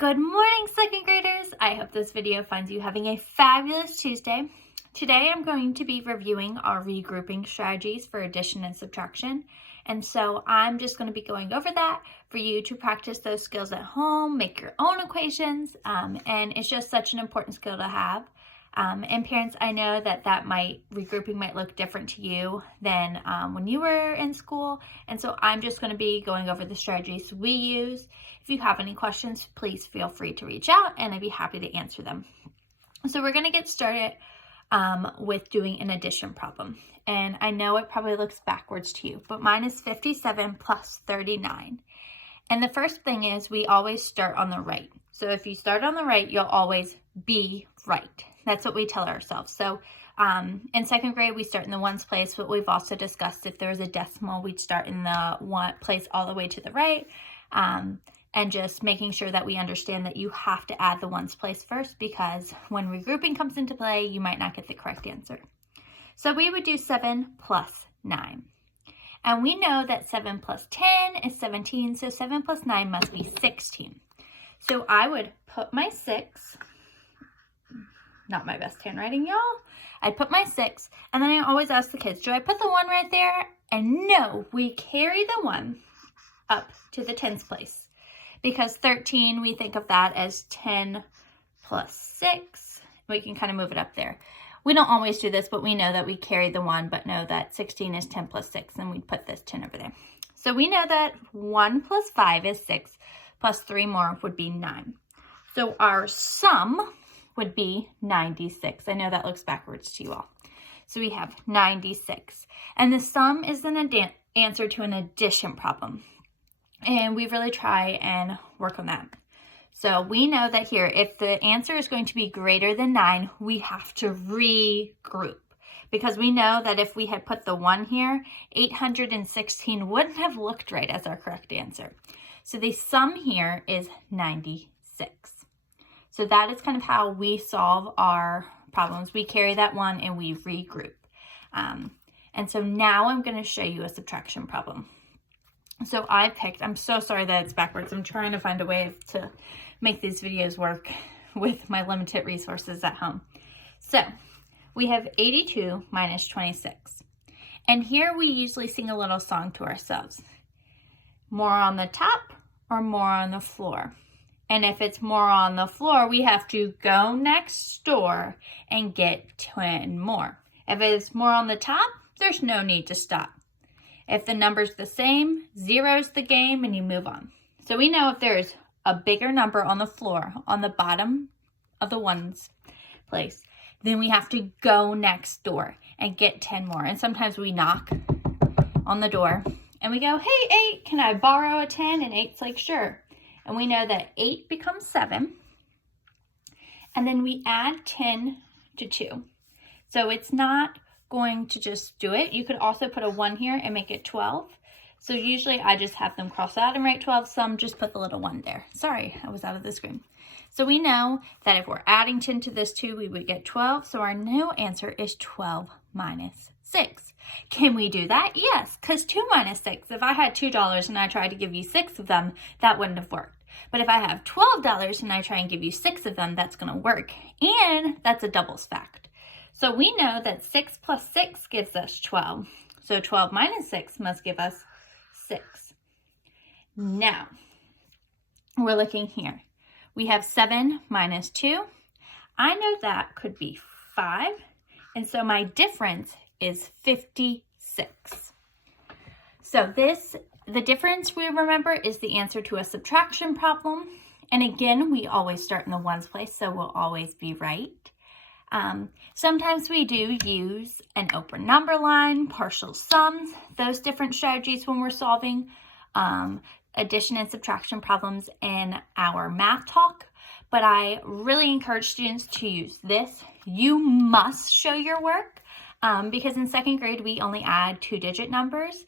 Good morning, second graders. I hope this video finds you having a fabulous Tuesday. Today I'm going to be reviewing our regrouping strategies for addition and subtraction. And so I'm just going to be going over that for you to practice those skills at home, make your own equations, and it's just such an important skill to have. And parents, I know that regrouping might look different to you than when you were in school. And so I'm just going to be going over the strategies we use. If you have any questions, please feel free to reach out and I'd be happy to answer them. So we're going to get started with doing an addition problem. And I know it probably looks backwards to you, but mine is 57 plus 39. And the first thing is we always start on the right. So if you start on the right, you'll always be right. That's what we tell ourselves. So in second grade, we start in the ones place, but we've also discussed if there's a decimal, we'd start in the one place all the way to the right. And just making sure that we understand that you have to add the ones place first, because when regrouping comes into play, you might not get the correct answer. So we would do 7 plus 9. And we know that 7 plus 10 is 17, so 7 plus 9 must be 16. So I would put my 6, not my best handwriting, y'all. I'd put my 6, and then I always ask the kids, do I put the 1 right there? And no, we carry the 1 up to the tens place. Because 13, we think of that as 10 plus 6. We can kind of move it up there. We don't always do this, but we know that we carry the 1, but know that 16 is 10 plus 6, and we'd put this 10 over there. So we know that 1 plus 5 is 6, plus 3 more would be 9. So our sum would be 96. I know that looks backwards to you all. So we have 96. And the sum is an answer to an addition problem. And we really try and work on that. So we know that here, if the answer is going to be greater than 9, we have to regroup. Because we know that if we had put the 1 here, 816 wouldn't have looked right as our correct answer. So the sum here is 96. So that is kind of how we solve our problems. We carry that 1 and we regroup. And so now I'm going to show you a subtraction problem. So I'm so sorry that it's backwards. I'm trying to find a way to make these videos work with my limited resources at home. So we have 82 minus 26. And here we usually sing a little song to ourselves. More on the top or more on the floor? And if it's more on the floor, we have to go next door and get 10 more. If it's more on the top, there's no need to stop. If the number's the same, zero's the game and you move on. So we know if there's a bigger number on the floor, on the bottom of the ones place, then we have to go next door and get 10 more. And sometimes we knock on the door and we go, hey, 8, can I borrow a 10? And 8's like, sure. And we know that 8 becomes 7. And then we add 10 to 2. So it's not going to just do it. You could also put a 1 here and make it 12. So usually I just have them cross out and write 12. Some just put the little 1 there. Sorry, I was out of the screen. So we know that if we're adding 10 to this 2, we would get 12. So our new answer is 12 minus 6. Can we do that? Yes, because 2 minus 6, if I had $2 and I tried to give you 6 of them, that wouldn't have worked. But if I have $12 and I try and give you 6 of them, that's going to work. And that's a doubles fact. So we know that 6 plus 6 gives us 12. So 12 minus 6 must give us 6. Now, we're looking here. We have 7 minus 2. I know that could be 5. And so my difference is 56. So the difference we remember is the answer to a subtraction problem. And again, we always start in the ones place, so we'll always be right. Sometimes we do use an open number line, partial sums, those different strategies when we're solving addition and subtraction problems in our math talk. But I really encourage students to use this. You must show your work because in second grade, we only add 2-digit numbers.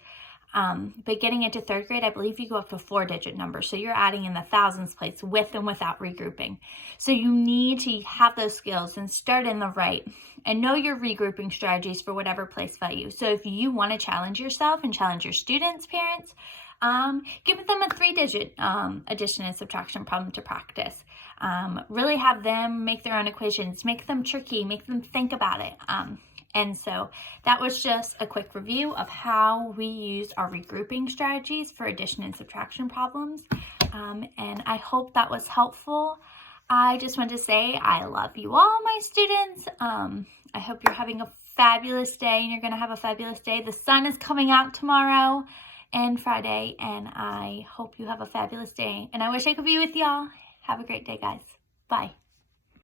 But getting into third grade, I believe you go up to 4-digit numbers. So you're adding in the thousands place with and without regrouping. So you need to have those skills and start in the right and know your regrouping strategies for whatever place value. So if you want to challenge yourself and challenge your students, parents, give them a 3-digit addition and subtraction problem to practice. Really have them make their own equations, make them tricky, make them think about it. And so that was just a quick review of how we use our regrouping strategies for addition and subtraction problems. And I hope that was helpful. I just wanted to say I love you all, my students. I hope you're having a fabulous day and you're going to have a fabulous day. The sun is coming out tomorrow and Friday, and I hope you have a fabulous day. And I wish I could be with y'all. Have a great day, guys. Bye.